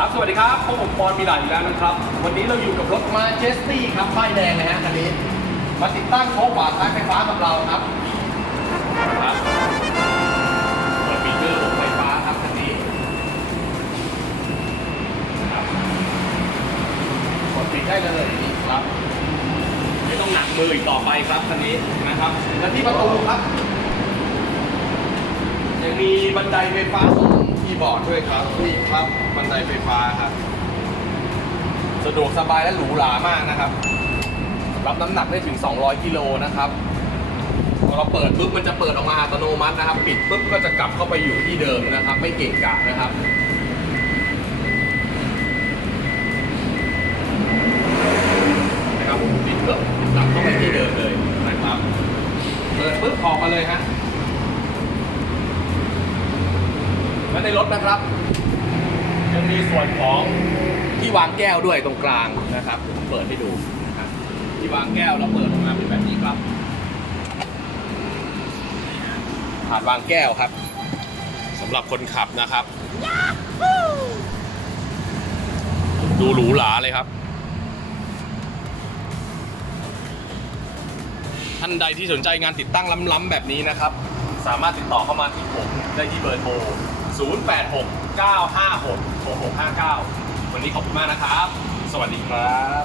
ครับสวัสดีครับพบผมปอนมีหลายอีกแล้วนะครับ วันนี้เราอยู่กับรถมาเจสตี้ครับป้ายแดงนะฮะคันนี้ มาติดตั้งโชว์ขวาท้ายไฟฟ้ากับเราครับครับเปิดฟีเจอร์ไฟฟ้าครับคันนี้ครับกดปิดได้เลยนี่ครับ ไม่ต้องหนักมืออีกต่อไปครับคันนี้นะครับและที่ประตูครับยังมีบันไดไฟฟ้าของ ย์บอร์ดด้วยครับนี่ครับบันไดไฟฟ้าครับ สะดวกสบายและหรูหรามากนะครับ รับน้ำหนักได้ถึง 200 กิโลนะครับพอเราเปิดปุ๊บมันจะเปิดออกมาอัตโนมัตินะครับ ปิดปุ๊บก็จะกลับเข้าไปอยู่ที่เดิมนะครับ ไม่เกะกะนะครับนะครับปิดปุ๊บกลับเข้าไปที่เดิมเลยนะครับ เปิดปุ๊บออกมาเลยฮะ และในรถนะครับ ยังมีส่วนของที่วางแก้วด้วยตรงกลางนะครับผมเปิดให้ดูนะครับที่วางแก้วแล้วเปิดออกมาเป็นแบบนี้ครับถาดวางแก้วครับสำหรับคนขับนะครับ ดูหรูหราเลยครับ ท่านใดที่สนใจงานติดตั้งล้ำๆแบบนี้นะครับ สามารถติดต่อเข้ามาที่ผมได้ที่เบอร์โทร 086 956 6659 วันนี้ขอบคุณมากนะครับ สวัสดีครับ